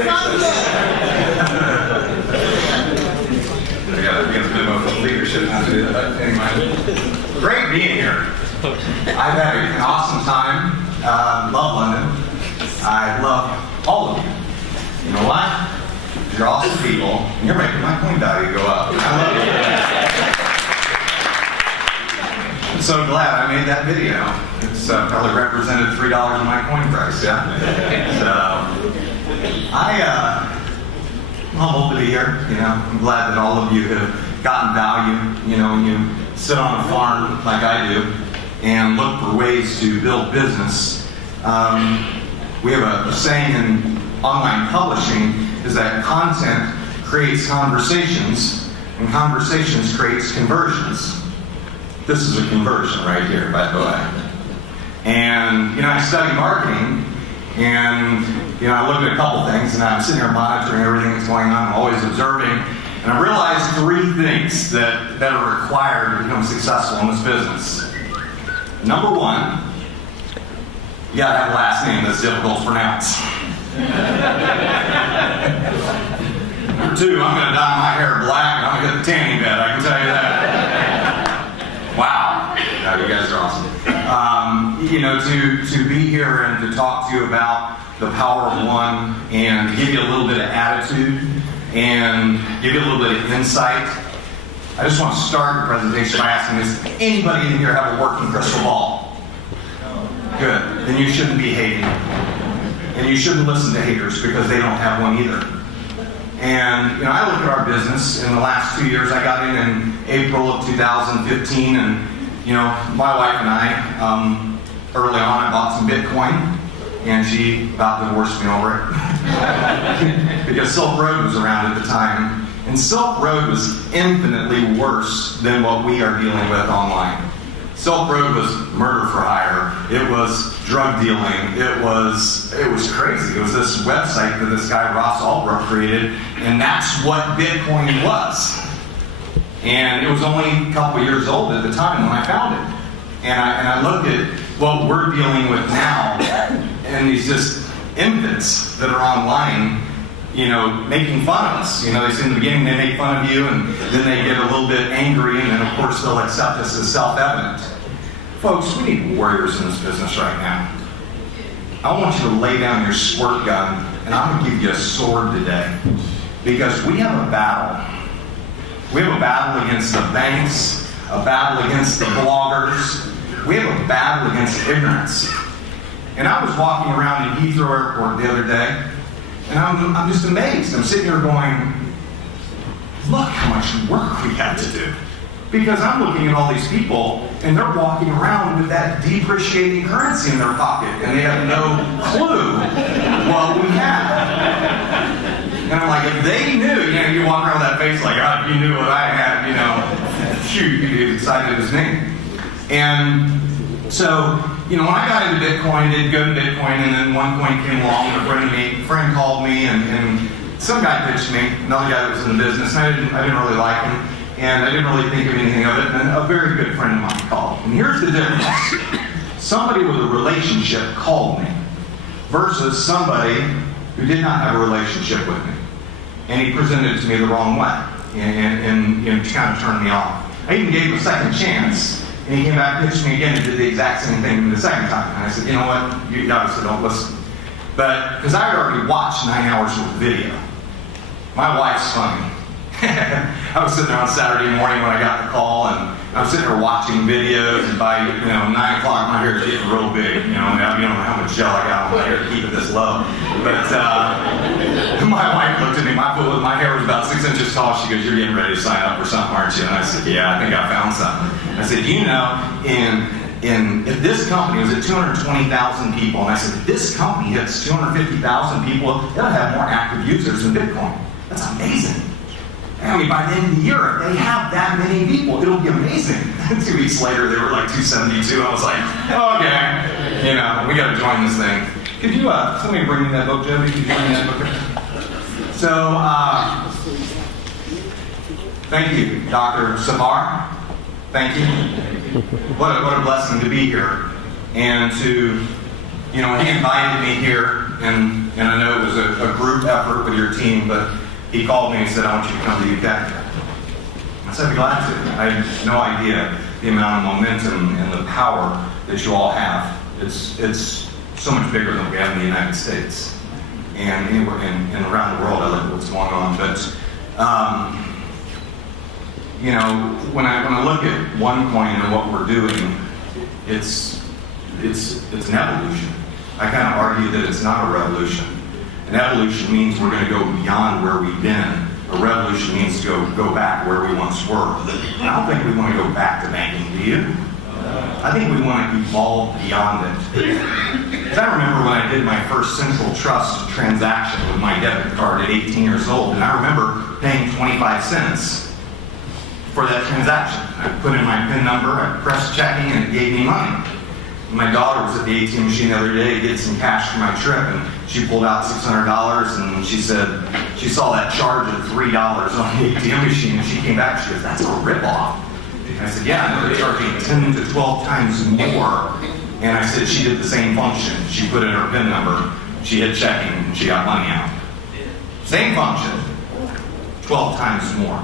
I got a bit of leadership now to do that. Anyway, great being here. I've had an awesome time. Love London. I love all of you. You know what? You're awesome people, and you're making my coin value go up. I love it. I'm so glad I made that video. It's probably represented $3 in my coin price, yeah? So, I'm humbled to be here. You know, I'm glad that all of you have gotten value. You know, when you sit on a farm like I do and look for ways to build business. We have a saying in online publishing is that content creates conversations, and conversations creates conversions. This is a conversion right here, by the way. And, you know, I study marketing, and, you know, I look at a couple things, and I'm sitting here monitoring everything that's going on, I'm always observing, and I realized 3 things that are required to become successful in this business. Number 1, you gotta have a last name that's difficult to pronounce. Number 2, I'm gonna dye my hair black and I'm gonna get the tanning bed, I can tell you that. Wow. No, you guys are awesome. You know, to be here and to talk to you about the power of one and give you a little bit of attitude and give you a little bit of insight. I just want to start the presentation by asking, does anybody in here have a working crystal ball? Good. Then you shouldn't be hating. And you shouldn't listen to haters because they don't have one either. And, you know, I look at our business in the last 2 years. I got in April of 2015, and, you know, my wife and I, early on, I bought some Bitcoin, and she about divorced me over it. Because Silk Road was around at the time. And Silk Road was infinitely worse than what we are dealing with online. Silk Road was murder for hire. It was drug dealing. It was crazy. It was this website that this guy Ross Ulbricht created, and that's what Bitcoin was. And it was only a couple years old at the time when I found it. And I looked at what we're dealing with now, and these just infants that are online, you know, making fun of us. You know, they say in the beginning they make fun of you, and then they get a little bit angry, and then of course they'll accept us as self-evident. Folks, we need warriors in this business right now. I want you to lay down your squirt gun, and I'm going to give you a sword today. Because we have a battle. We have a battle against the banks, a battle against the bloggers. We have a battle against ignorance. And I was walking around in Heathrow Airport the other day, and I'm just amazed. I'm sitting here going, look how much work we had to do. Because I'm looking at all these people, and they're walking around with that depreciating currency in their pocket, and they have no clue what we have. And I'm like, if they knew, you know, you walk around with that face like, oh, you knew what I had, you know, shoot, you'd be excited as me. And so, you know, when I got into Bitcoin, did go to Bitcoin, and then OneCoin came along, a friend called me, and some guy pitched me, another guy that was in the business, and I didn't really like him. And I didn't really think of anything of it, and a very good friend of mine called. And here's the difference. Somebody with a relationship called me versus somebody who did not have a relationship with me. And he presented it to me the wrong way, and you know, kind of turned me off. I even gave him a second chance, and he came back and pitched me again and did the exact same thing the second time. And I said, you know what, you obviously don't listen. But, because I had already watched 9 hours worth of video. My wife's funny. I was sitting there on Saturday morning when I got the call, and I was sitting there watching videos, and by 9 o'clock my hair is getting real big. You know how much gel I got on my hair to keep it this low. But my wife looked at me. My hair was about 6 inches tall. She goes, "You're getting ready to sign up for something, aren't you?" And I said, "Yeah, I think I found something." I said, "You know, if this company was at 220,000 people, and I said, if this company hits 250,000 people, it'll have more active users than Bitcoin. That's amazing." I mean, by the end of the year, if they have that many people, it'll be amazing. 2 weeks later, they were like 272. I was like, okay, you know, we got to join this thing. Could you, somebody bring me that book, Joby? Could you bring me that book? So, thank you, Dr. Savar. Thank you. What a blessing to be here. And to, you know, he invited me here, and And I know it was a group effort with your team, but he called me and said, I want you to come to the UK. I said, I'd be glad to. I had no idea the amount of momentum and the power that you all have. It's so much bigger than we have in the United States. And anywhere and around the world, I look at what's going on. But, you know, when I look at OneCoin and what we're doing, it's an evolution. I kind of argue that it's not a revolution. An evolution means we're going to go beyond where we've been. A revolution means to go back where we once were. I don't think we want to go back to banking, do you? I think we want to evolve beyond it. Because I remember when I did my first Central Trust transaction with my debit card at 18 years old, and I remember paying 25 cents for that transaction. I put in my PIN number, I pressed checking, and it gave me money. My daughter was at the ATM machine the other day to get some cash for my trip, and she pulled out $600, and she said she saw that charge of $3 on the ATM machine, and she came back and she goes, "That's a ripoff." And I said, "Yeah, no, they're charging 10 to 12 times more." And I said she did the same function. She put in her PIN number, she hit checking, and she got money out. Same function, 12 times more.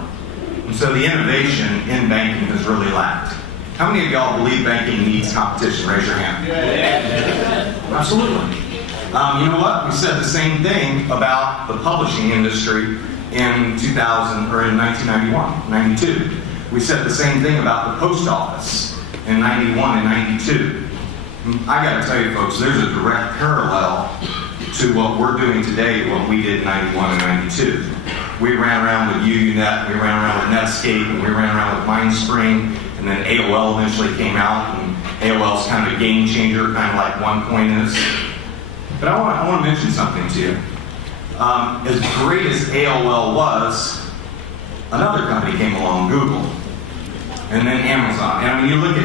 And so the innovation in banking has really lacked. How many of y'all believe banking needs competition? Raise your hand. Yeah. Absolutely. You know what? We said the same thing about the publishing industry in 2000 or in 1991, 92. We said the same thing about the post office in 91 and 92. I got to tell you, folks, there's a direct parallel to what we're doing today to what we did in 91 and 92. We ran around with UUNet, we ran around with Netscape, and we ran around with MindSpring. And then AOL eventually came out, and AOL is kind of a game changer, kind of like OneCoin is. But I want to mention something to you. As great as AOL was, another company came along, Google, and then Amazon. And when you look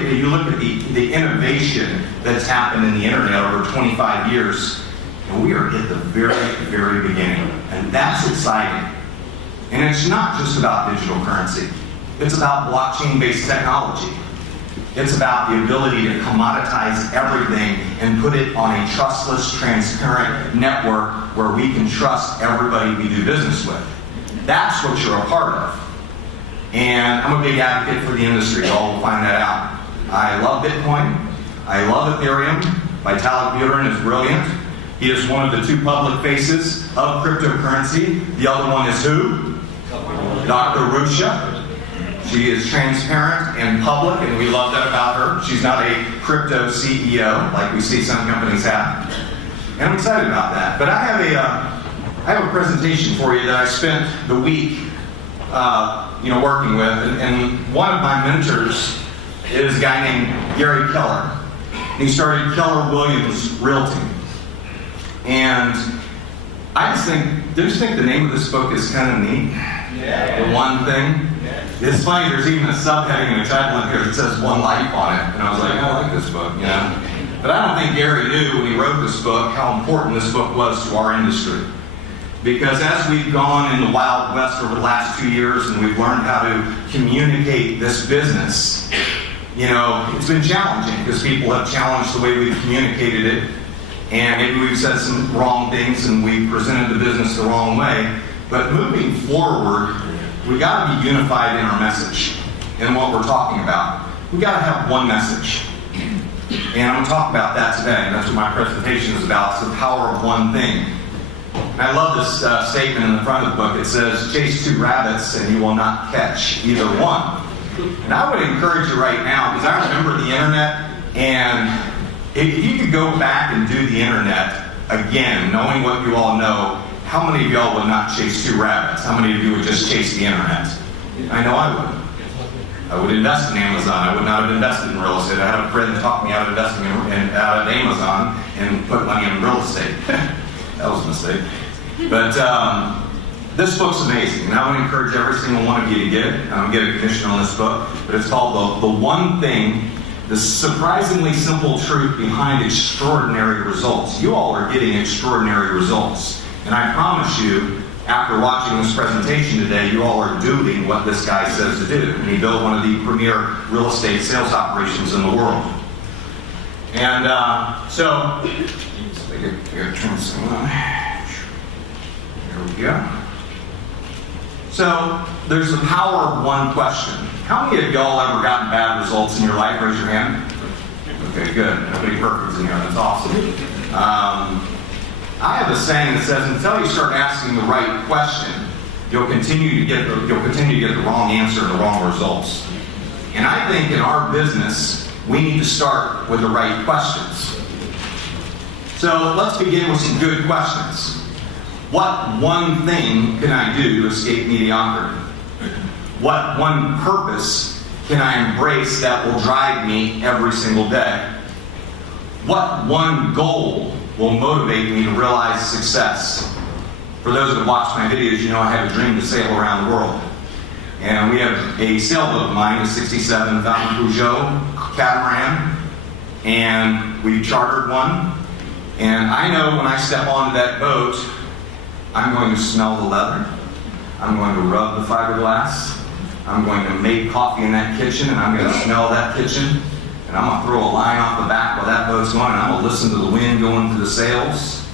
at the innovation that's happened in the internet over 25 years, and we are at the very, very beginning, and that's exciting. And it's not just about digital currency. It's about blockchain-based technology. It's about the ability to commoditize everything and put it on a trustless, transparent network where we can trust everybody we do business with. That's what you're a part of. And I'm a big advocate for the industry. Y'all will find that out. I love Bitcoin. I love Ethereum. Vitalik Buterin is brilliant. He is one of the two public faces of cryptocurrency. The other one is who? Dr. Rusha. She is transparent and public, and we love that about her. She's not a crypto CEO like we see some companies have. And I'm excited about that. But I have a presentation for you that I spent the week working with. And one of my mentors is a guy named Gary Keller. And he started Keller Williams Realty. And I just think the name of this book is kind of neat. Yeah. The One Thing. It's funny, there's even a subheading in the title in here that says OneLife on it. And I was like, I like this book, you know. But I don't think Gary knew when he wrote this book how important this book was to our industry. Because as we've gone in the Wild West over the last 2 years and we've learned how to communicate this business, you know, it's been challenging because people have challenged the way we've communicated it. And maybe we've said some wrong things and we've presented the business the wrong way. But moving forward, we got to be unified in our message and what we're talking about. We got to have one message. And I'm going to talk about that today. That's what my presentation is about. It's the power of one thing. And I love this statement in the front of the book. It says, "Chase 2 rabbits and you will not catch either one." And I would encourage you right now, because I remember the internet, and if you could go back and do the internet again, knowing what you all know, how many of y'all would not chase 2 rabbits? How many of you would just chase the internet? I know I would. I would invest in Amazon. I would not have invested in real estate. I had a friend that talked me out of investing out of Amazon and put money in real estate. That was a mistake. But this book's amazing, and I would encourage every single one of you to get it. I'm going to get a commission on this book, but it's called The One Thing, the surprisingly simple truth behind extraordinary results. You all are getting extraordinary results. And I promise you, after watching this presentation today, you all are doing what this guy says to do. And he built one of the premier real estate sales operations in the world. And so, I gotta turn this on. Yeah. So, there's the power of one question. How many of y'all ever gotten bad results in your life? Raise your hand. Okay, good. Nobody perfect in here. That's awesome. I have a saying that says, until you start asking the right question, you'll continue to get the wrong answer and the wrong results. And I think in our business, we need to start with the right questions. So let's begin with some good questions. What one thing can I do to escape mediocrity? What one purpose can I embrace that will drive me every single day? What one goal will motivate me to realize success? For those that watch my videos, you know I have a dream to sail around the world. And we have a sailboat of mine, a 67 Fountain Peugeot catamaran, and we chartered one. And I know when I step onto that boat, I'm going to smell the leather. I'm going to rub the fiberglass. I'm going to make coffee in that kitchen, and I'm going to smell that kitchen. And I'm going to throw a line off the back while that boat's going, and I'm going to listen to the wind going through the sails.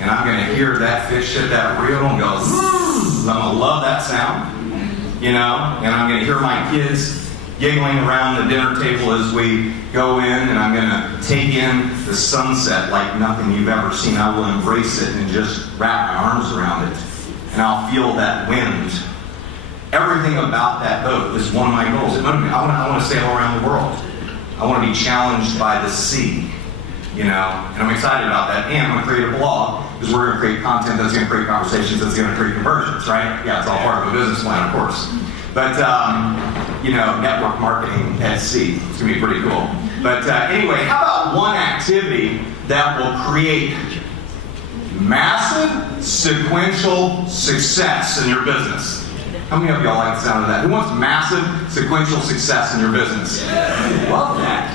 And I'm going to hear that fish hit that reel and go, zzz. I'm going to love that sound, you know. And I'm going to hear my kids giggling around the dinner table as we go in, and I'm going to take in the sunset like nothing you've ever seen. I will embrace it and just wrap my arms around it, and I'll feel that wind. Everything about that boat is one of my goals. I want to sail around the world. I want to be challenged by the sea, you know, and I'm excited about that. And I'm going to create a blog because we're going to create content that's going to create conversations, that's going to create conversions, right? Yeah, it's all part of a business plan, of course. But, you know, network marketing at sea. It's going to be pretty cool. But anyway, how about one activity that will create massive sequential success in your business? How many of y'all like the sound of that? Who wants massive sequential success in your business? Love that.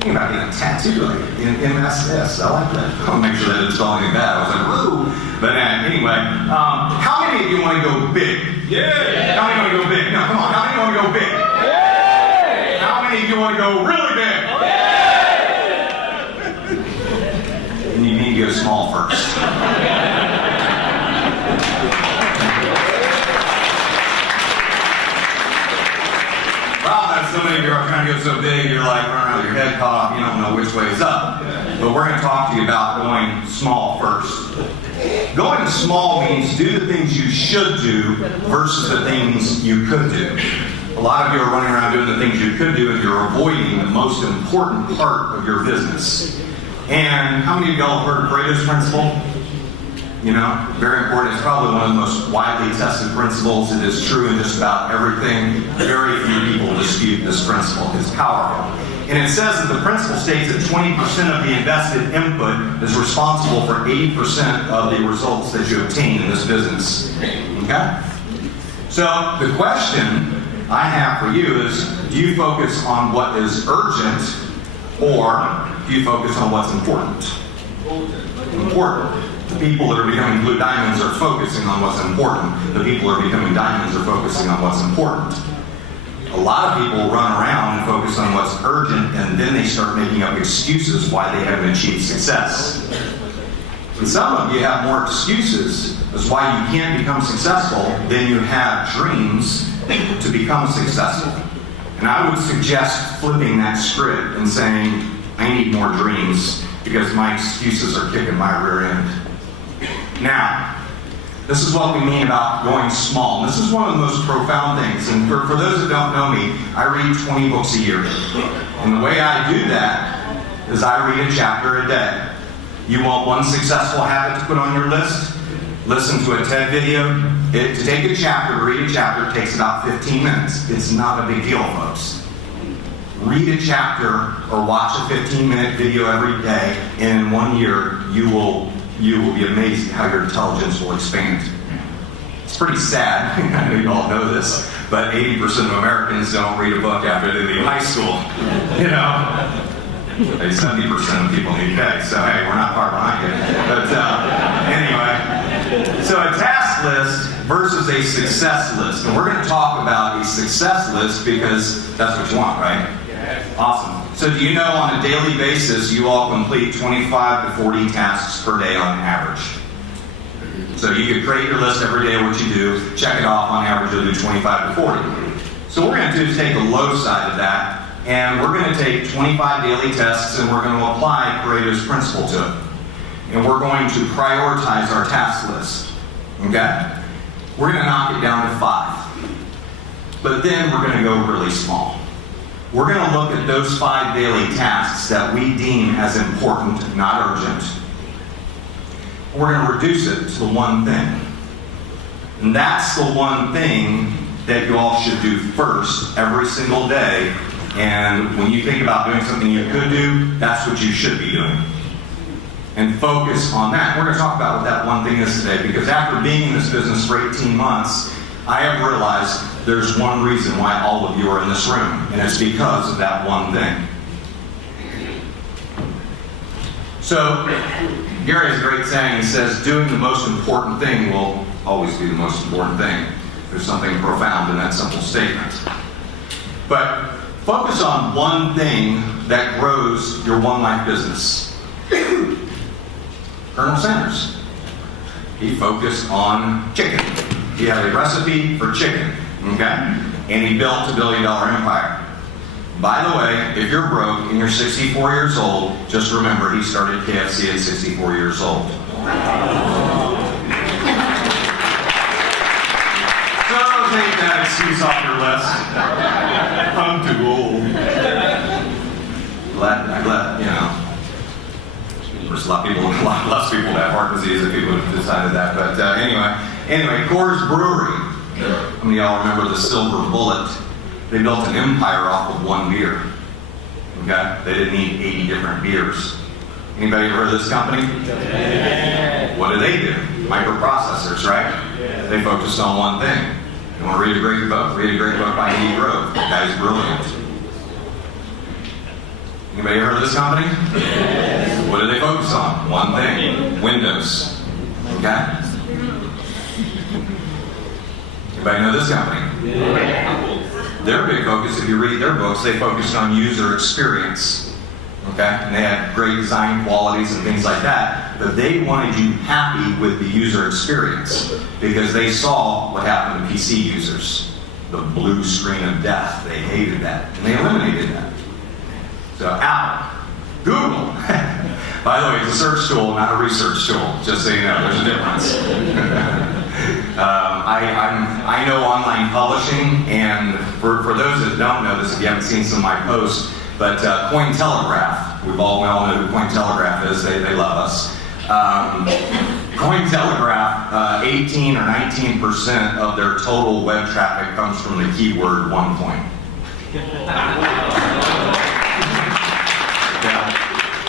Think about getting a tattoo like MSS. I like that. I'll make sure that it's all anything bad. I was like, woo. But anyway, how many of you want to go big? Yeah. How many want to go big? No, come on. How many want to go big? Yeah. How many of you want to go really big? Yeah. And you need to go small first. So many of you are trying to go so big, you're like running around with your head cut off, you don't know which way is up. But we're going to talk to you about going small first. Going small means do the things you should do versus the things you could do. A lot of you are running around doing the things you could do and you're avoiding the most important part of your business. And how many of y'all have heard of Pareto's principle? You know, very important. It's probably one of the most widely tested principles. It is true in just about everything. Very few people dispute this principle. It's powerful. And it says that the principle states that 20% of the invested input is responsible for 80% of the results that you obtain in this business. Okay? So the question I have for you is, do you focus on what is urgent or do you focus on what's important? Important. The people that are becoming blue diamonds are focusing on what's important. The people that are becoming diamonds are focusing on what's important. A lot of people run around and focus on what's urgent, and then they start making up excuses why they haven't achieved success. And some of you have more excuses as why you can't become successful than you have dreams to become successful. And I would suggest flipping that script and saying, I need more dreams because my excuses are kicking my rear end. Now, this is what we mean about going small. This is one of the most profound things. And for those that don't know me, I read 20 books a year. And the way I do that is I read a chapter a day. You want one successful habit to put on your list? Listen to a TED video. To take a chapter, to read a chapter, takes about 15 minutes. It's not a big deal, folks. Read a chapter or watch a 15-minute video every day, and in 1 year, you will be amazed at how your intelligence will expand. It's pretty sad. I know you all know this, but 80% of Americans don't read a book after they leave high school. You know? 70% of people need pay, so hey, we're not far behind it. But anyway, so a task list versus a success list. And we're going to talk about a success list because that's what you want, right? Awesome. So do you know on a daily basis you all complete 25 to 40 tasks per day on average? So you could create your list every day of what you do, check it off. On average, you'll do 25 to 40. So what we're going to do is take the low side of that, and we're going to take 25 daily tests, and we're going to apply Pareto's principle to it. And we're going to prioritize our task list. Okay? We're going to knock it down to 5. But then we're going to go really small. We're going to look at those 5 daily tasks that we deem as important, not urgent. We're going to reduce it to the one thing. And that's the one thing that you all should do first every single day. And when you think about doing something you could do, that's what you should be doing. And focus on that. We're going to talk about what that one thing is today, because after being in this business for 18 months, I have realized there's one reason why all of you are in this room, and it's because of that one thing. So, Gary has a great saying. He says, doing the most important thing will always be the most important thing. There's something profound in that simple statement. But focus on one thing that grows your OneLife business. Colonel Sanders, he focused on chicken. He had a recipe for chicken, okay? And he built a billion-dollar empire. By the way, if you're broke and you're 64 years old, just remember he started KFC at 64 years old. So take that excuse off your list. I'm too old. Glad, you know. There's a lot less people that have heart disease if people have decided that. But anyway, Coors Brewery. How many of y'all remember the Silver Bullet? They built an empire off of one beer. Okay? They didn't need 80 different beers. Anybody ever heard of this company? Yeah. What do? Microprocessors, right? Yeah. They focused on one thing. You want to read a great book? Read a great book by Andy Grove. The guy's brilliant. Anybody ever heard of this company? Yes. What do they focus on? One thing. Windows. Okay? Anybody know this company? Yes. Their big focus, if you read their books, they focused on user experience. Okay? And they had great design qualities and things like that. But they wanted you happy with the user experience because they saw what happened to PC users. The blue screen of death. They hated that. And they eliminated that. So Apple, Google. By the way, it's a search tool, not a research tool. Just so you know, there's a difference. I know online publishing, and for those that don't know this, if you haven't seen some of my posts, but Cointelegraph, we all know who Cointelegraph is. They love us. Cointelegraph, 18 or 19% of their total web traffic comes from the keyword OneCoin.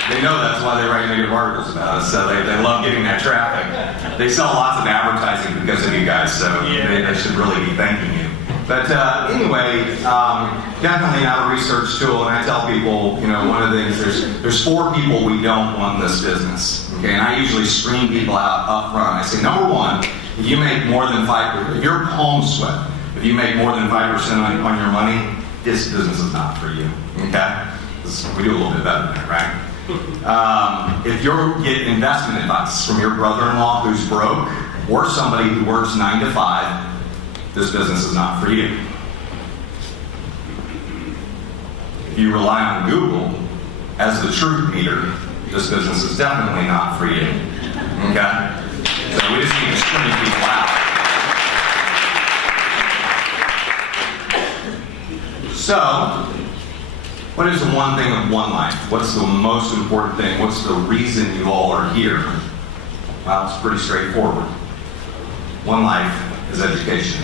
They know that's why they write negative articles about us, so they love getting that traffic. They sell lots of advertising because of you guys, so they should really be thanking you. But anyway, definitely not a research tool, and I tell people, you know, one of the things, there's 4 people we don't want in this business, okay? And I usually screen people out up front. I say, number 1, if you make more than 5%, if you're palm sweat, if you make more than 5% on your money, this business is not for you, okay? We do a little bit better than that, right? If you get investment advice from your brother-in-law who's broke or somebody who works 9 to 5, this business is not for you. If you rely on Google as the truth meter, this business is definitely not for you. Okay? So we just need to screen people out. So, what is the one thing of OneLife? What's the most important thing? What's the reason you all are here? Well, it's pretty straightforward. OneLife is education.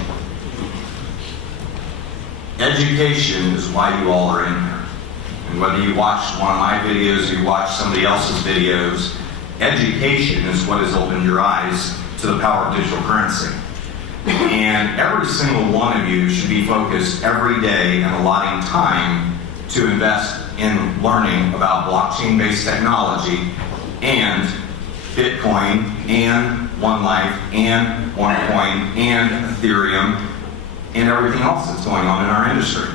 Education is why you all are in here. And whether you watched one of my videos or you watched somebody else's videos, education is what has opened your eyes to the power of digital currency. And every single one of you should be focused every day and allotting time to invest in learning about blockchain-based technology and Bitcoin and OneLife and OneCoin and Ethereum and everything else that's going on in our industry.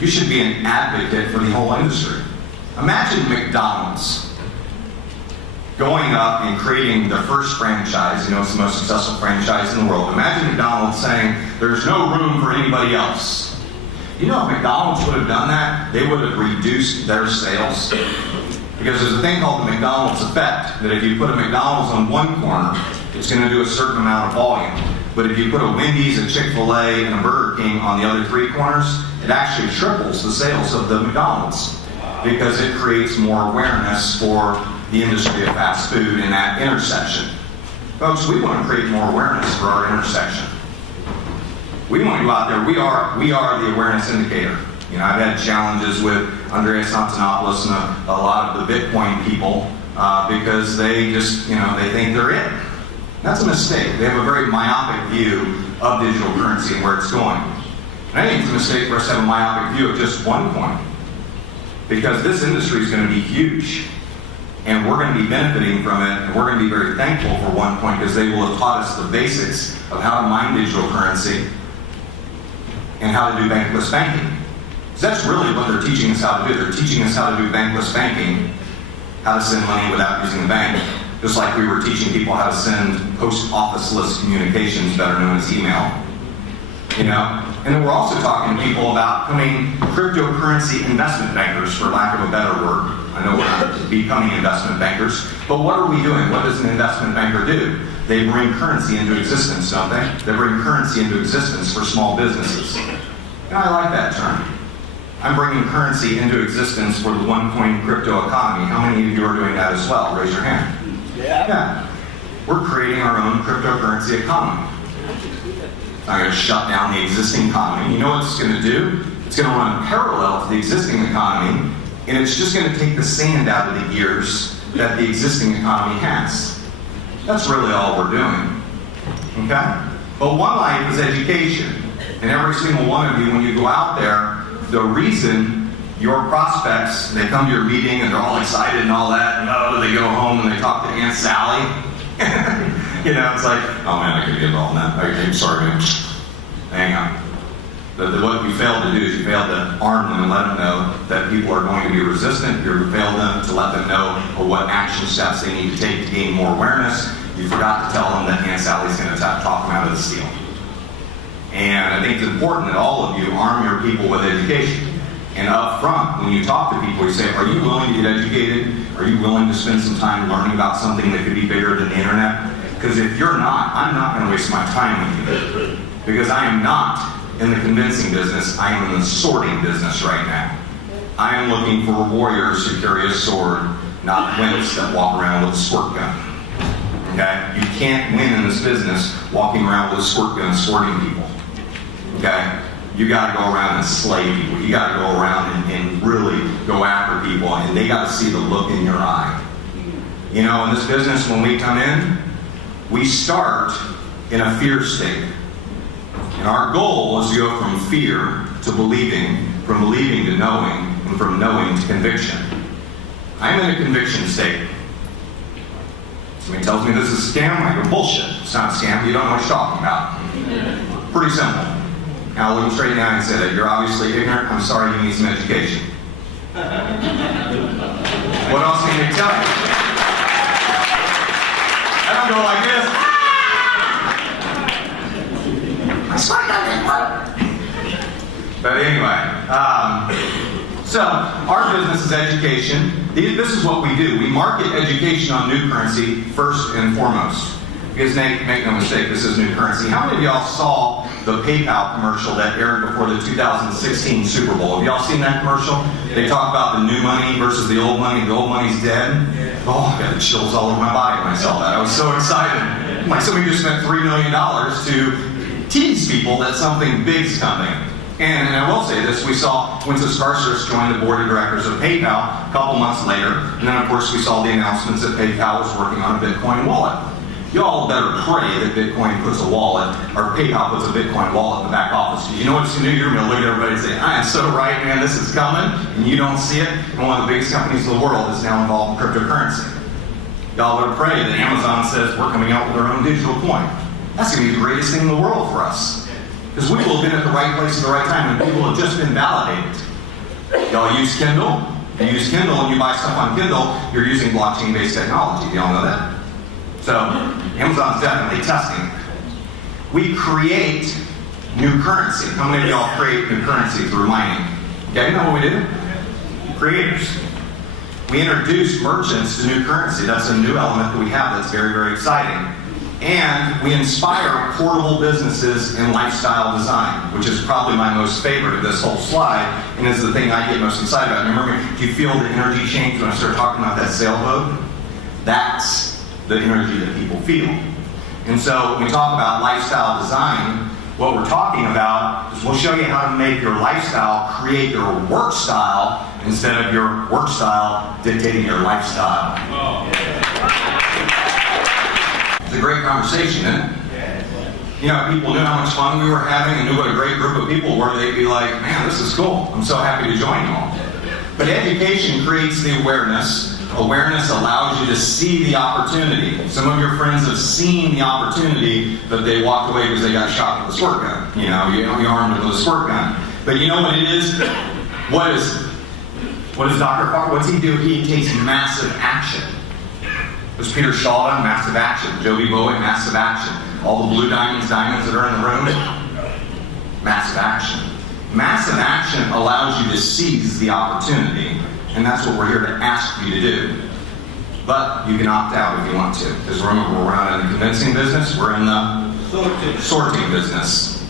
You should be an advocate for the whole industry. Imagine McDonald's going up and creating the first franchise. You know, it's the most successful franchise in the world. Imagine McDonald's saying, there's no room for anybody else. You know, if McDonald's would have done that, they would have reduced their sales. Because there's a thing called the McDonald's effect, that if you put a McDonald's on one corner, it's going to do a certain amount of volume. But if you put a Wendy's, a Chick-fil-A, and a Burger King on the other three corners, it actually triples the sales of the McDonald's, because it creates more awareness for the industry of fast food in that intersection. Folks, we want to create more awareness for our intersection. We want to go out there. We are the awareness indicator. You know, I've had challenges with Andreas Antonopoulos and a lot of the Bitcoin people because they just, you know, they think they're it. That's a mistake. They have a very myopic view of digital currency and where it's going. And I think it's a mistake for us to have a myopic view of just OneCoin, because this industry is going to be huge. And we're going to be benefiting from it, and we're going to be very thankful for OneCoin, because they will have taught us the basics of how to mine digital currency and how to do bankless banking. Because that's really what they're teaching us how to do. They're teaching us how to do bankless banking, how to send money without using the bank, just like we were teaching people how to send post-office-less communications, better known as email. You know? And then we're also talking to people about becoming cryptocurrency investment bankers, for lack of a better word. I know we're not becoming investment bankers, but what are we doing? What does an investment banker do? They bring currency into existence, don't they? They bring currency into existence for small businesses. And I like that term. I'm bringing currency into existence for the OneCoin crypto economy. How many of you are doing that as well? Raise your hand. Yeah. We're creating our own cryptocurrency economy. I'm going to shut down the existing economy. You know what it's going to do? It's going to run parallel to the existing economy, and it's just going to take the sand out of the gears that the existing economy has. That's really all we're doing. Okay? But OneLife is education. And every single one of you, when you go out there, the reason your prospects, they come to your meeting and they're all excited and all that, and they go home and they talk to Aunt Sally. You know, it's like, oh man, I could get involved in that. I'm sorry, man. Hang on. What you failed to do is you failed to arm them and let them know that people are going to be resistant. You failed them to let them know what action steps they need to take to gain more awareness. You forgot to tell them that Aunt Sally's going to talk them out of the steal. And I think it's important that all of you arm your people with education. And up front, when you talk to people, you say, are you willing to get educated? Are you willing to spend some time learning about something that could be bigger than the internet? Because if you're not, I'm not going to waste my time with you. Because I am not in the convincing business, I am in the sorting business right now. I am looking for warriors who carry a sword, not wimps that walk around with a squirt gun. Okay? You can't win in this business walking around with a squirt gun sorting people. Okay? You got to go around and slay people. You got to go around and really go after people, and they got to see the look in your eye. You know, in this business, when we come in, we start in a fear state. And our goal is to go from fear to believing, from believing to knowing, and from knowing to conviction. I'm in a conviction state. Somebody tells me this is a scam, I go, bullshit. It's not a scam, you don't know what you're talking about. Pretty simple. Now look them straight down and say that you're obviously ignorant, I'm sorry, you need some education. What else can they tell you? I don't go like this. But anyway, so our business is education. This is what we do. We market education on new currency first and foremost. Because make no mistake, this is new currency. How many of y'all saw the PayPal commercial that aired before the 2016 Super Bowl? Have y'all seen that commercial? They talk about the new money versus the old money. The old money's dead. Oh, I got the chills all over my body when I saw that. I was so excited. Like somebody just spent $3 million to tease people that something big's coming. And I will say this, we saw Winston Scarcers join the board of directors of PayPal a couple months later, and then of course we saw the announcements that PayPal was working on a Bitcoin wallet. Y'all better pray that Bitcoin puts a wallet, or PayPal puts a Bitcoin wallet in the back office. You know what it's going to do? You're going to look at everybody and say, I am so right, man, this is coming, and you don't see it. And one of the biggest companies in the world is now involved in cryptocurrency. Y'all better pray that Amazon says we're coming out with our own digital coin. That's going to be the greatest thing in the world for us. Because we will have been at the right place at the right time, and people have just been validated. Y'all use Kindle? If you use Kindle and you buy stuff on Kindle, you're using blockchain-based technology. Do y'all know that? So Amazon's definitely testing. We create new currency. How many of y'all create new currency through mining? Okay, you know what we do? Creators. We introduce merchants to new currency. That's a new element that we have that's very, very exciting. And we inspire portable businesses in lifestyle design, which is probably my most favorite of this whole slide, and is the thing I get most excited about. Remember, do you feel the energy change when I start talking about that sailboat? That's the energy that people feel. And so when we talk about lifestyle design, what we're talking about is we'll show you how to make your lifestyle create your work style instead of your work style dictating your lifestyle. It's a great conversation, isn't it? You know, people knew how much fun we were having and knew what a great group of people were. They'd be like, man, this is cool. I'm so happy to join you all. But education creates the awareness. Awareness allows you to see the opportunity. Some of your friends have seen the opportunity, but they walked away because they got shot with a squirt gun. You know, you're armed with a squirt gun. But you know what it is? What is Dr. Farr? What's he do? He takes massive action. Was Peter Shaw done? Massive action. Joby Bowie, massive action. All the blue diamonds that are in the room, massive action. Massive action allows you to seize the opportunity, and that's what we're here to ask you to do. But you can opt out if you want to, because remember, we're not in the convincing business, we're in the sorting business.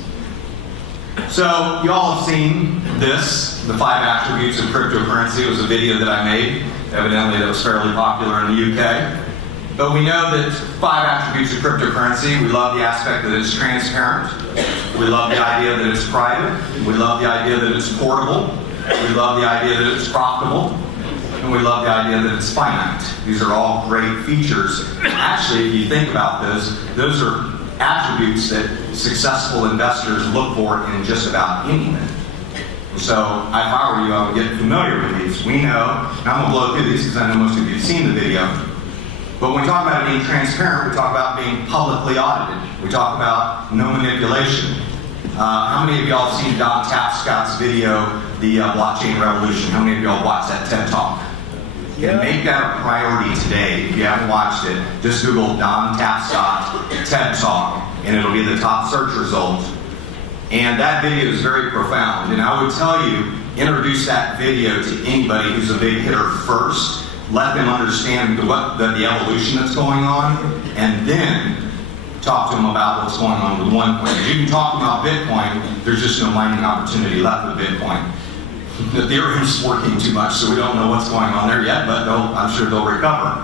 So, you all have seen this, the 5 attributes of cryptocurrency. It was a video that I made, evidently that was fairly popular in the UK. But we know that 5 attributes of cryptocurrency. We love the aspect that it's transparent. We love the idea that it's private. We love the idea that it's portable. We love the idea that it's profitable. And we love the idea that it's finite. These are all great features. Actually, if you think about this, those are attributes that successful investors look for in just about anything. So, if I were you, I would get familiar with these. We know, and I'm going to blow through these because I know most of you have seen the video. But when we talk about being transparent, we talk about being publicly audited. We talk about no manipulation. How many of y'all have seen Don Tapscott's video, The Blockchain Revolution? How many of y'all watched that TED Talk? Yeah. Make that a priority today. If you haven't watched it, just Google Don Tapscott TED Talk, and it'll be the top search result. And that video is very profound. And I would tell you, introduce that video to anybody who's a big hitter first. Let them understand the evolution that's going on, and then talk to them about what's going on with OneCoin. If you can talk about Bitcoin, there's just no mining opportunity left with Bitcoin. The Ethereum's working too much, so we don't know what's going on there yet, but I'm sure they'll recover.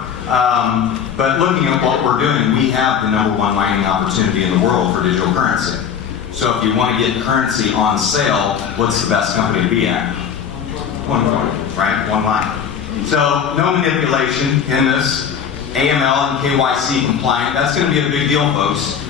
But looking at what we're doing, we have the #1 mining opportunity in the world for digital currency. So if you want to get currency on sale, what's the best company to be at? OneCoin, right? OneLife. So, no manipulation in this. AML and KYC compliant. That's going to be a big deal, folks.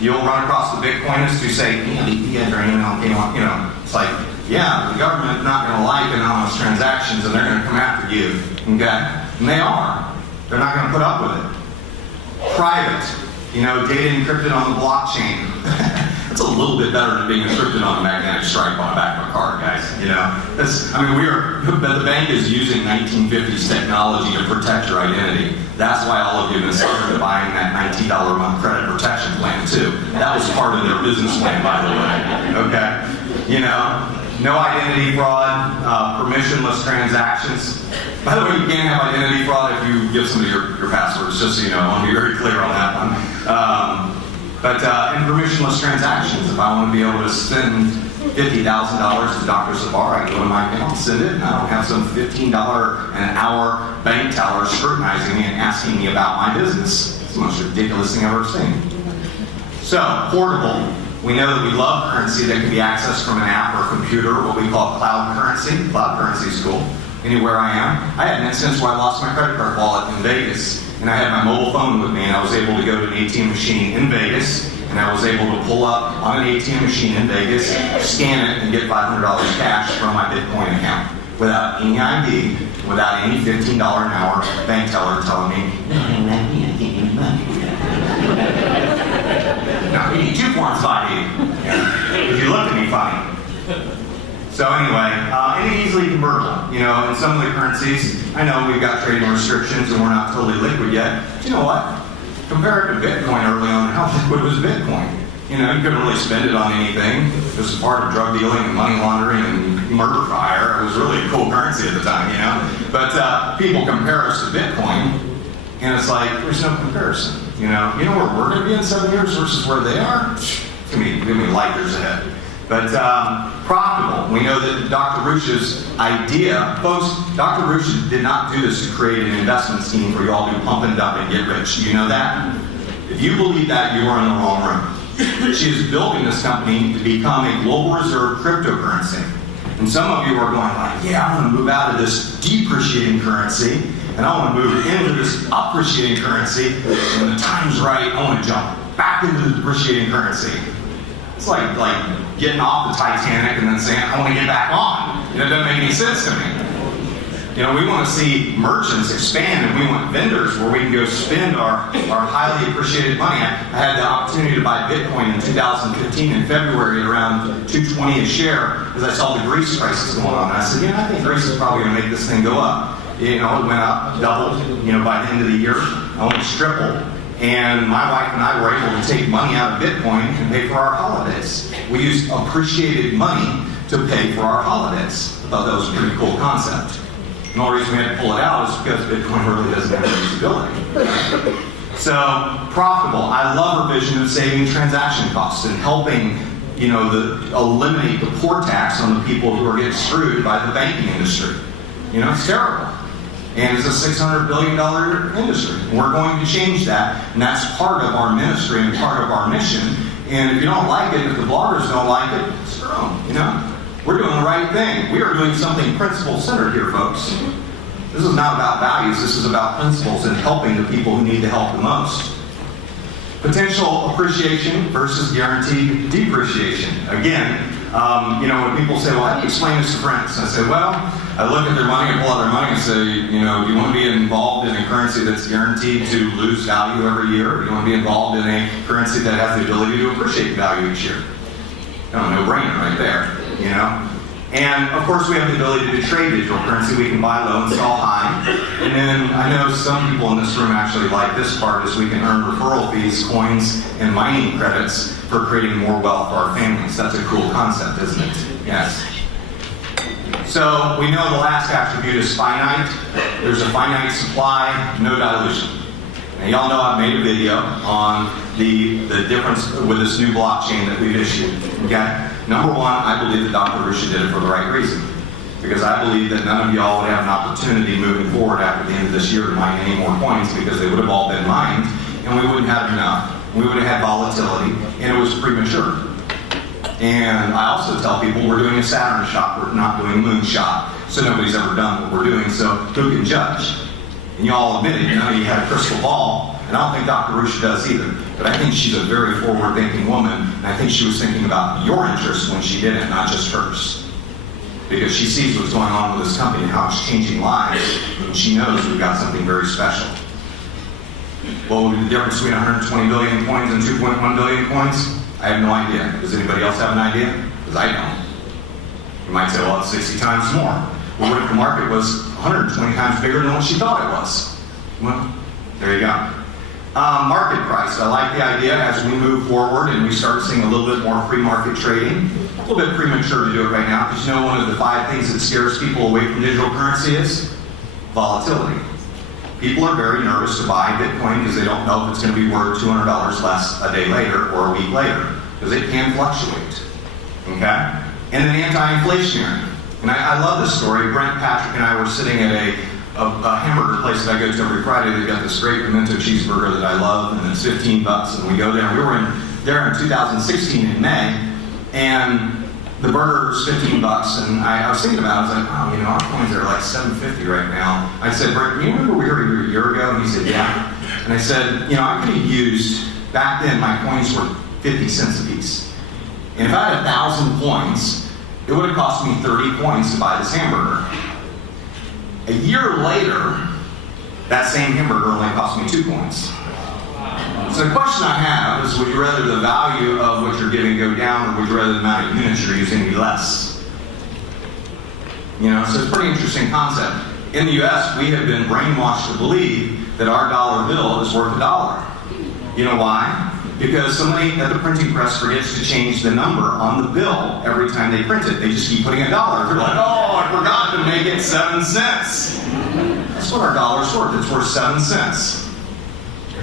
You'll run across the Bitcoiners who say, yeah, you guys are AML and KYC. You know, it's like, yeah, the government's not going to like anonymous transactions and they're going to come after you. Okay? And they are. They're not going to put up with it. Private. You know, data encrypted on the blockchain. It's a little bit better than being encrypted on a magnetic stripe on the back of a card, guys. You know, the bank is using 1950s technology to protect your identity. That's why all of you have been started buying that $19 a month credit protection plan too. That was part of their business plan, by the way. Okay, you know, no identity fraud, permissionless transactions. By the way, you can't have identity fraud if you give somebody your passwords. Just so you know, I want to be very clear on that one. But in permissionless transactions, if I want to be able to send $50,000 to Dr. Savar, I can go to my account and send it, and I don't have some $15 an hour bank teller scrutinizing me and asking me about my business. It's the most ridiculous thing I've ever seen. So, portable. We know that we love currency that can be accessed from an app or a computer, what we call cloud currency. Cloud currency is cool. Anywhere I am. I had an instance where I lost my credit card wallet in Vegas. And I had my mobile phone with me, and I was able to go to an ATM machine in Vegas, and I was able to pull up on an ATM machine in Vegas, scan it, and get $500 cash from my Bitcoin account without any ID, without any $15 an hour bank teller telling me, no, you need 2 forms of ID. Because you looked at me funny. So anyway, and easily convertible. You know, in some of the currencies, I know we've got trading restrictions and we're not totally liquid yet. But you know what? Compare it to Bitcoin early on, how liquid was Bitcoin? You know, you couldn't really spend it on anything. It was part of drug dealing and money laundering and murder for hire. It was really a cool currency at the time, you know. But people compare us to Bitcoin, and it's like, there's no comparison. You know where we're going to be in 7 years versus where they are? It's going to be light years ahead. But profitable. We know that Dr. Ruch's idea, folks, Dr. Ruch did not do this to create an investment scheme for you all to pump and dump and get rich. Do you know that? If you believe that, you are in the wrong room. She is building this company to become a global reserve cryptocurrency. And some of you are going like, yeah, I want to move out of this depreciating currency, and I want to move into this appreciating currency. When the time's right, I want to jump back into the depreciating currency. It's like getting off the Titanic and then saying, I want to get back on. You know, it doesn't make any sense to me. You know, we want to see merchants expand, and we want vendors where we can go spend our highly appreciated money. I had the opportunity to buy Bitcoin in 2015 in February at around $2.20 a share because I saw the Greece crisis going on. And I said, I think Greece is probably going to make this thing go up. You know, it went up, doubled, by the end of the year, almost tripled. And my wife and I were able to take money out of Bitcoin and pay for our holidays. We used appreciated money to pay for our holidays. I thought that was a pretty cool concept. The only reason we had to pull it out is because Bitcoin really doesn't have any usability. So, profitable. I love her vision of saving transaction costs and helping, eliminate the poor tax on the people who are getting screwed by the banking industry. It's terrible. And it's a $600 billion industry. We're going to change that, and that's part of our ministry and part of our mission. And if you don't like it, if the bloggers don't like it, screw them, We're doing the right thing. We are doing something principle-centered here, folks. This is not about values. This is about principles and helping the people who need the help the most. Potential appreciation versus guaranteed depreciation. Again, when people say, well, how do you explain this to friends? I say, well, I look at their money and pull out their money and say, do you want to be involved in a currency that's guaranteed to lose value every year? Or do you want to be involved in a currency that has the ability to appreciate value each year? No-brainer right there, And, of course, we have the ability to trade digital currency. We can buy low and sell high. And then I know some people in this room actually like this part, is we can earn referral fees, coins, and mining credits for creating more wealth for our families. That's a cool concept, isn't it? Yes. So we know the last attribute is finite. There's a finite supply, no dilution. Now, y'all know I've made a video on the difference with this new blockchain that we've issued. Okay? Number one, I believe that Dr. Rusha did it for the right reason. Because I believe that none of y'all would have an opportunity moving forward after the end of this year to mine any more coins, because they would have all been mined, and we wouldn't have enough. We would have had volatility, and it was premature. And I also tell people we're doing a Saturn shot, we're not doing a moon shot. So nobody's ever done what we're doing, so who can judge? And you all admit it, none of you had a crystal ball, and I don't think Dr. Rusha does either. But I think she's a very forward-thinking woman, and I think she was thinking about your interests when she did it, not just hers. Because she sees what's going on with this company and how it's changing lives, and she knows we've got something very special. What would be the difference between 120 billion coins and 2.1 billion coins? I have no idea. Does anybody else have an idea? Because I don't. You might say, well, it's 60 times more. Well, what if the market was 120 times bigger than what she thought it was? Well, there you go. Market price. I like the idea as we move forward and we start seeing a little bit more free market trading. A little bit premature to do it right now, because one of the 5 things that scares people away from digital currency is volatility. People are very nervous to buy Bitcoin because they don't know if it's going to be worth $200 less a day later or a week later, because it can fluctuate. Okay? And then anti-inflationary. And I love this story. Brent, Patrick, and I were sitting at a hamburger place that I go to every Friday. They've got this great pimento cheeseburger that I love, and it's $15, and we go there. We were there in 2016 in May, and the burger was $15, and I was thinking about it. I was like, our coins are like $7.50 right now. I said, Brent, you remember we were here a year ago? And he said, yeah. And I said, I could have used, back then my coins were 50 cents a piece. And if I had 1,000 coins, it would have cost me 30 coins to buy this hamburger. A year later, that same hamburger only cost me 2 coins. So the question I have is, would you rather the value of what you're giving go down, or would you rather the amount of units you're using be less? So it's a pretty interesting concept. In the U.S., we have been brainwashed to believe that our dollar bill is worth $1. You know why? Because somebody at the printing press forgets to change the number on the bill every time they print it. They just keep putting $1. They're like, oh, I forgot to make it 7 cents. That's what our dollar's worth. It's worth 7 cents.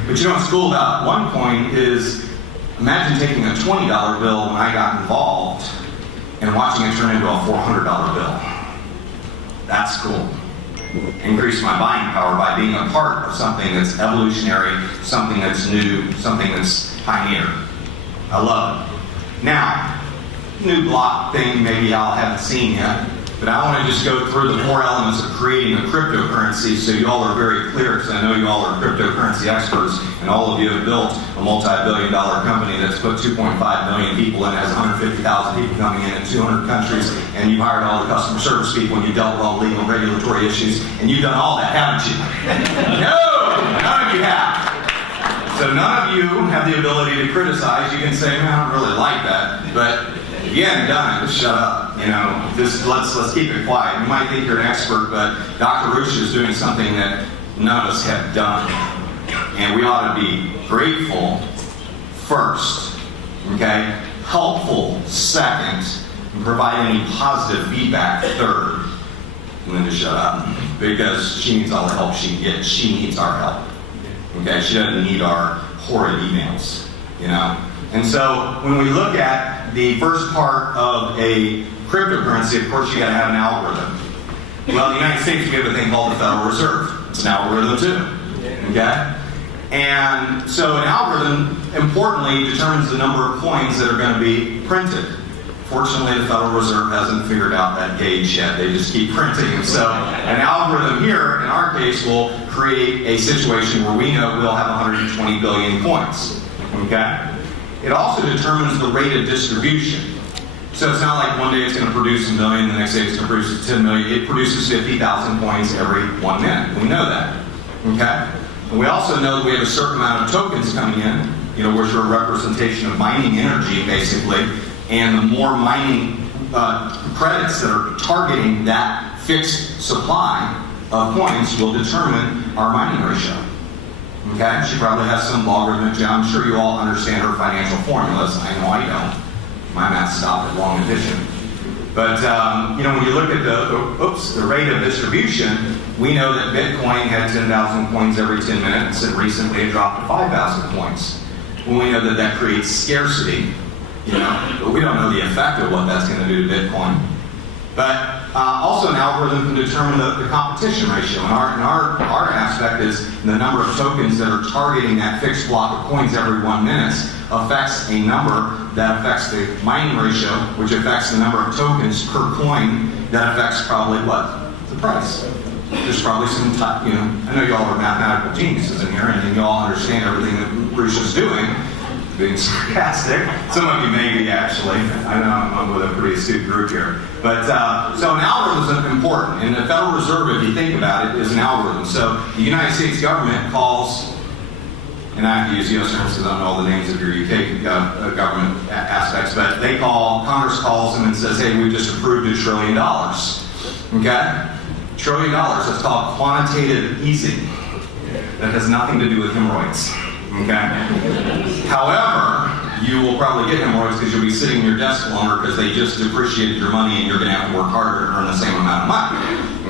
But you know what's cool about OneCoin is, imagine taking a $20 bill when I got involved and watching it turn into a $400 bill. That's cool. Increase my buying power by being a part of something that's evolutionary, something that's new, something that's pioneer. I love it. Now, new block thing maybe y'all haven't seen yet, but I want to just go through the 4 elements of creating a cryptocurrency so you all are very clear, because I know you all are cryptocurrency experts, and all of you have built a multi-billion-dollar company that's put 2.5 million people in, has 150,000 people coming in 200 countries, and you've hired all the customer service people, and you've dealt with all the legal and regulatory issues, and you've done all that, haven't you? No! None of you have. So none of you have the ability to criticize. You can say, man, I don't really like that, but if you haven't done it, just shut up. Just let's keep it quiet. You might think you're an expert, but Dr. Rush is doing something that none of us have done. And we ought to be grateful first, okay? Helpful second, and provide any positive feedback third. And then just shut up. Because she needs all the help she can get. She needs our help. Okay? She doesn't need our horrid emails, And so when we look at the first part of a cryptocurrency, of course you got to have an algorithm. Well, in the United States we have a thing called the Federal Reserve. It's an algorithm too. Okay? And so an algorithm, importantly, determines the number of coins that are going to be printed. Fortunately, the Federal Reserve hasn't figured out that gauge yet. They just keep printing. And so an algorithm here, in our case, will create a situation where we know we'll have 120 billion coins. Okay? It also determines the rate of distribution. So it's not like one day it's going to produce 1 million, the next day it's going to produce 10 million. It produces 50,000 coins every 1 minute. We know that. Okay? And we also know that we have a certain amount of tokens coming in, which are a representation of mining energy, basically. And the more mining credits that are targeting that fixed supply of coins will determine our mining ratio. Okay? She probably has some logarithmic. I'm sure you all understand her financial formulas. I know I don't. My math stopped at long addition. But, when you look at the rate of distribution, we know that Bitcoin had 10,000 coins every 10 minutes, and recently it dropped to 5,000 coins. Well, we know that that creates scarcity, but we don't know the effect of what that's going to do to Bitcoin. But also an algorithm can determine the competition ratio. And our aspect is the number of tokens that are targeting that fixed block of coins every 1 minute affects a number that affects the mining ratio, which affects the number of tokens per coin, that affects probably what? The price. There's probably some I know you all are mathematical geniuses in here, and you all understand everything that Bruce is doing. Being sarcastic. Some of you may be, actually. I know I'm with a pretty astute group here. But, so an algorithm is important. And the Federal Reserve, if you think about it, is an algorithm. So the United States government calls, and I have to use U.S. terms because I don't know all the names of your UK government aspects, but Congress calls them and says, hey, we just approved $1 trillion. Okay? $1 trillion. That's called quantitative easing. That has nothing to do with hemorrhoids. Okay? However, you will probably get hemorrhoids because you'll be sitting in your desk longer because they just depreciated your money and you're going to have to work harder to earn the same amount of money.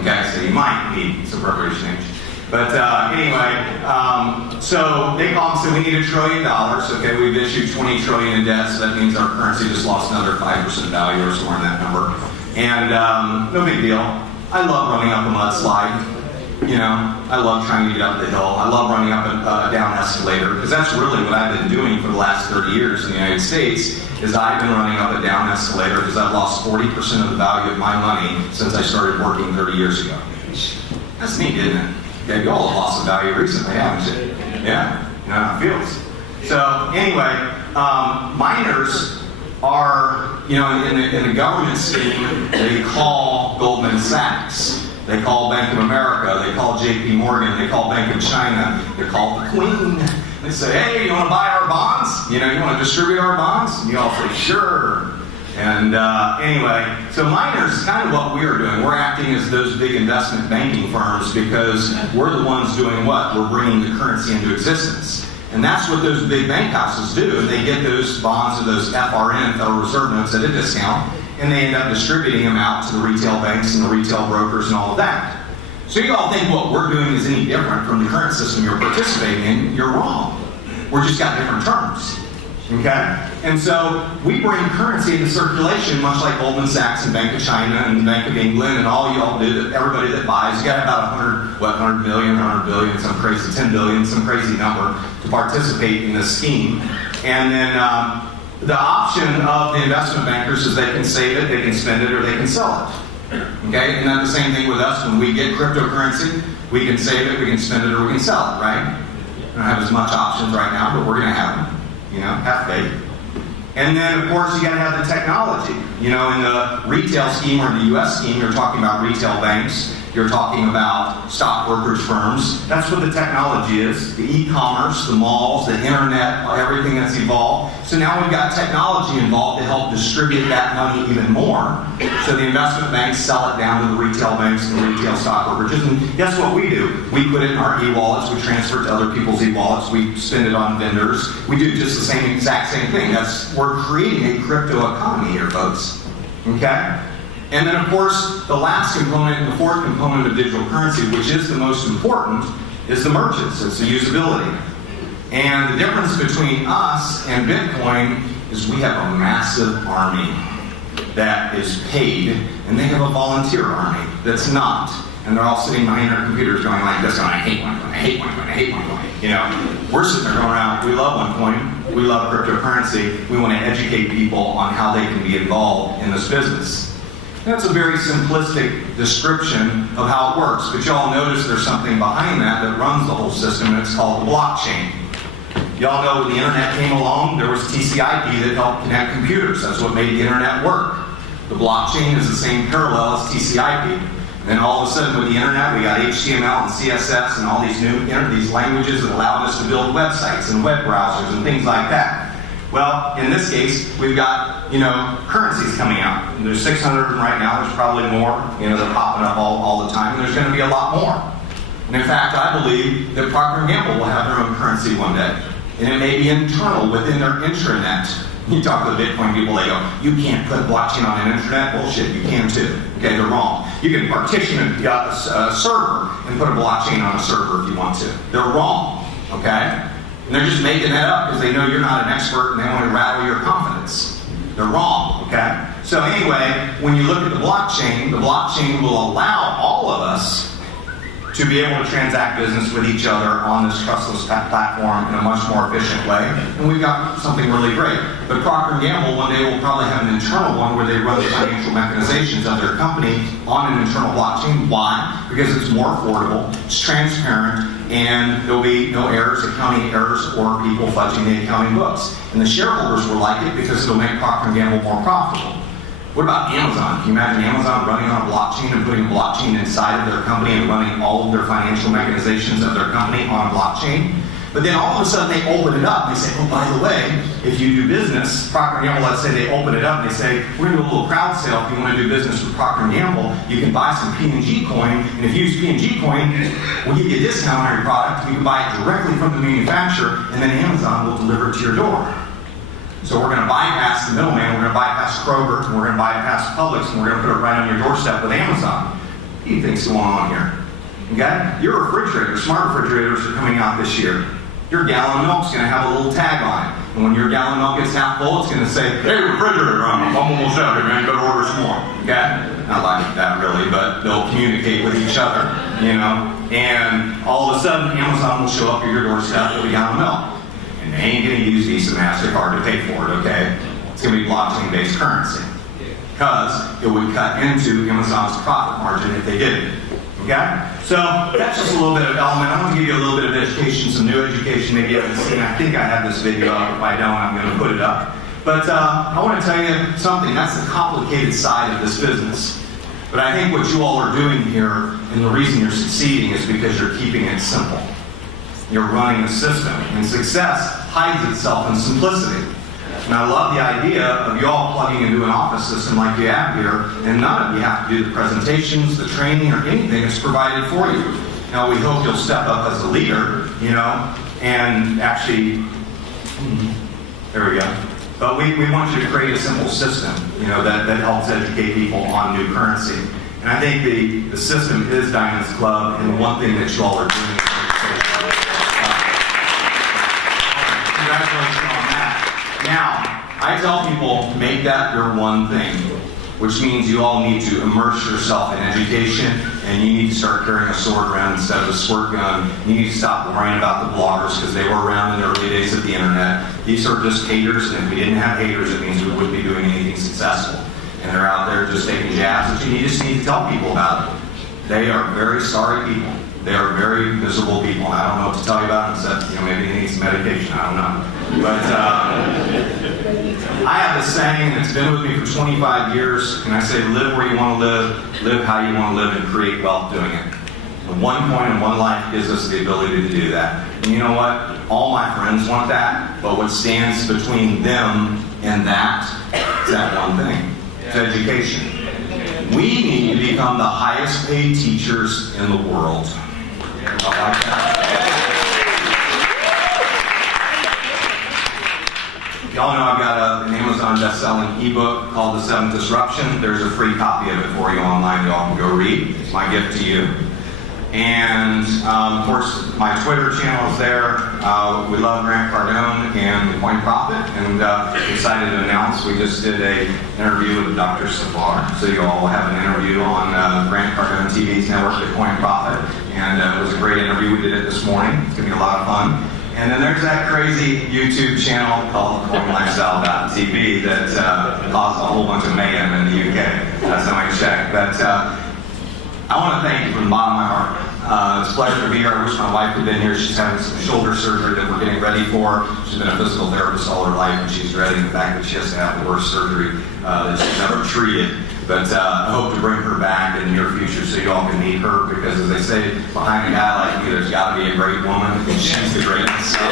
Okay? So you might need some preparation age. But anyway, so they call and say we need $1 trillion. Okay, we've issued 20 trillion in debt, so that means our currency just lost another 5% value or somewhere in that number. And no big deal. I love running up a mudslide. I love trying to get up the hill. I love running up a down escalator, because that's really what I've been doing for the last 30 years in the United States, is I've been running up a down escalator because I've lost 40% of the value of my money since I started working 30 years ago. That's neat, isn't it? Yeah, you all have lost some value recently, haven't you? Yeah, how it feels. So anyway, miners are, in the government scheme, they call Goldman Sachs. They call Bank of America, they call JP Morgan, they call Bank of China, they call the Queen. They say, hey, you want to buy our bonds? You want to distribute our bonds? And you all say, sure. And anyway, so miners is kind of what we're doing. We're acting as those big investment banking firms because we're the ones doing what? We're bringing the currency into existence. And that's what those big bank houses do. They get those bonds or those FRN, Federal Reserve Notes, at a discount, and they end up distributing them out to the retail banks and the retail brokers and all of that. So you all think what we're doing is any different from the current system you're participating in. You're wrong. We're just got different terms. Okay? And so we bring currency into circulation, much like Goldman Sachs and Bank of China and the Bank of England and all y'all do, that everybody that buys, you got about 100 million, 100 billion, some crazy 10 billion, some crazy number to participate in this scheme. And then the option of the investment bankers is they can save it, they can spend it, or they can sell it. Okay? And that's the same thing with us. When we get cryptocurrency, we can save it, we can spend it, or we can sell it, right? We don't have as much options right now, but we're going to have them. You know, have faith. And then, of course, you got to have the technology. You know, in the retail scheme or in the U.S. scheme, you're talking about retail banks. You're talking about stock brokerage firms. That's what the technology is. The e-commerce, the malls, the internet, everything that's evolved. So now we've got technology involved to help distribute that money even more. So the investment banks sell it down to the retail banks and the retail stock brokerages. And guess what we do? We put it in our e-wallets. We transfer it to other people's e-wallets. We spend it on vendors. We do just the exact same thing. We're creating a crypto economy here, folks. Okay? And then, of course, the last component, the fourth component of digital currency, which is the most important, is the merchants. It's the usability. And the difference between us and Bitcoin is we have a massive army that is paid, and they have a volunteer army that's not. And they're all sitting behind their computers going like this, going, I hate OneCoin, I hate OneCoin, I hate OneCoin. You know, we're sitting there going around, we love OneCoin, we love cryptocurrency, we want to educate people on how they can be involved in this business. That's a very simplistic description of how it works, but y'all notice there's something behind that runs the whole system, and it's called the blockchain. Y'all know when the internet came along, there was TCP that helped connect computers. That's what made the internet work. The blockchain is the same parallel as TCP. And then all of a sudden with the internet, we got HTML and CSS and all these these languages that allowed us to build websites and web browsers and things like that. Well, in this case, we've got, currencies coming out. There's 600 of them right now. There's probably more. They're popping up all the time. And there's going to be a lot more. And in fact, I believe that Procter & Gamble will have their own currency one day. And it may be internal within their intranet. You talk to the Bitcoin people, they go, you can't put blockchain on an intranet? Bullshit, you can too. Okay, they're wrong. You can partition a server and put a blockchain on a server if you want to. They're wrong. Okay? And they're just making that up because they know you're not an expert and they want to rattle your confidence. They're wrong, okay? So anyway, when you look at the blockchain will allow all of us to be able to transact business with each other on this trustless platform in a much more efficient way. And we've got something really great. But Procter & Gamble one day will probably have an internal one where they run the financial mechanizations of their company on an internal blockchain. Why? Because it's more affordable, it's transparent, and there'll be no errors, accounting errors, or people fudging the accounting books. And the shareholders will like it because it'll make Procter & Gamble more profitable. What about Amazon? Can you imagine Amazon running on a blockchain and putting a blockchain inside of their company and running all of their financial mechanizations of their company on a blockchain? But then all of a sudden they open it up and they say, oh, by the way, if you do business, Procter & Gamble, let's say they open it up and they say, we're going to do a little crowd sale. If you want to do business with Procter & Gamble, you can buy some P&G coin, and if you use P&G coin, we'll give you a discount on your product. You can buy it directly from the manufacturer, and then Amazon will deliver it to your door. So we're going to bypass the middleman, we're going to bypass Kroger, and we're going to bypass Publix, and we're going to put it right on your doorstep with Amazon. What do you think's going on here? Okay? Your refrigerator, smart refrigerators are coming out this year. Your gallon of milk's going to have a little tag on it. And when your gallon of milk gets half full, it's going to say, hey, refrigerator, I'm almost out here, man. You better order some more. Okay? Not like that, really, but they'll communicate with each other, And all of a sudden, Amazon will show up at your doorstep with a gallon of milk. And they ain't going to use Visa, MasterCard to pay for it, okay? It's going to be blockchain-based currency. Because it would cut into Amazon's profit margin if they did it. Okay? So that's just a little bit of element. I want to give you a little bit of education, some new education maybe you haven't seen. I think I have this video up. If I don't, I'm going to put it up. But I want to tell you something. That's the complicated side of this business. But I think what you all are doing here, and the reason you're succeeding, is because you're keeping it simple. You're running a system. And success hides itself in simplicity. And I love the idea of you all plugging into an office system like you have here, and none of you have to do the presentations, the training, or anything. It's provided for you. Now, we hope you'll step up as a leader, and actually, there we go. But we want you to create a simple system, that helps educate people on new currency. And I think the system is Diamond's Club, and the one thing that you all are doing is congratulations on that. Now, I tell people, make that your one thing, which means you all need to immerse yourself in education, and you need to start carrying a sword around instead of a squirt gun. You need to stop worrying about the bloggers, because they were around in the early days of the internet. These are just haters, and if we didn't have haters, it means we wouldn't be doing anything successful. And they're out there just taking jabs at you. You just need to tell people about it. They are very sorry people. They are very miserable people, and I don't know what to tell you about them, except maybe they need some medication. I don't know. But I have this saying, and it's been with me for 25 years, and I say, live where you want to live how you want to live, and create wealth doing it. And OneCoin and OneLife gives us the ability to do that. And you know what? All my friends want that, but what stands between them and that is that one thing. It's education. We need to become the highest paid teachers in the world. I like that. Y'all know I've got an Amazon best-selling ebook called The Seventh Disruption. There's a free copy of it for you online. Y'all can go read. It's my gift to you. And, of course, my Twitter channel is there. We love Grant Cardone and the Coin Prophet. And excited to announce we just did an interview with Dr. Safar. So you all have an interview on Grant Cardone TV's network, The Coin Prophet. And it was a great interview. We did it this morning. It's going to be a lot of fun. And then there's that crazy YouTube channel called CoinLifestyle.tv that caused a whole bunch of mayhem in the UK. Last time I checked. But I want to thank you from the bottom of my heart. It's a pleasure to be here. I wish my wife had been here. She's having some shoulder surgery that we're getting ready for. She's been a physical therapist all her life, and she's dreading the fact that she has to have the worst surgery that she's ever treated. But I hope to bring her back in the near future so you all can meet her, because as they say, behind a guy like me, there's got to be a great woman, and she's the greatest. So,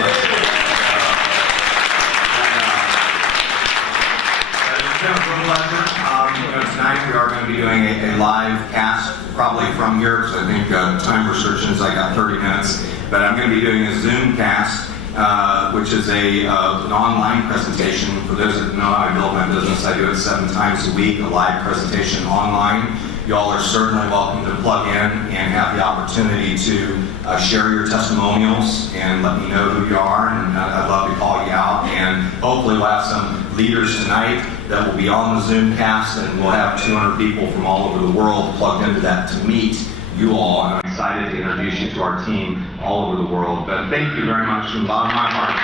it's been a pleasure. Tonight we are going to be doing a live cast, probably from here, because I think time restrictions, I got 30 minutes. But I'm going to be doing a Zoom cast, which is an online presentation. For those that know how I build my business, I do it 7 times a week, a live presentation online. Y'all are certainly welcome to plug in and have the opportunity to share your testimonials and let me know who you are, and I'd love to call you out. And hopefully we'll have some leaders tonight that will be on the Zoom cast, and we'll have 200 people from all over the world plugged into that to meet you all. And I'm excited to introduce you to our team all over the world. But thank you very much from the bottom of my heart.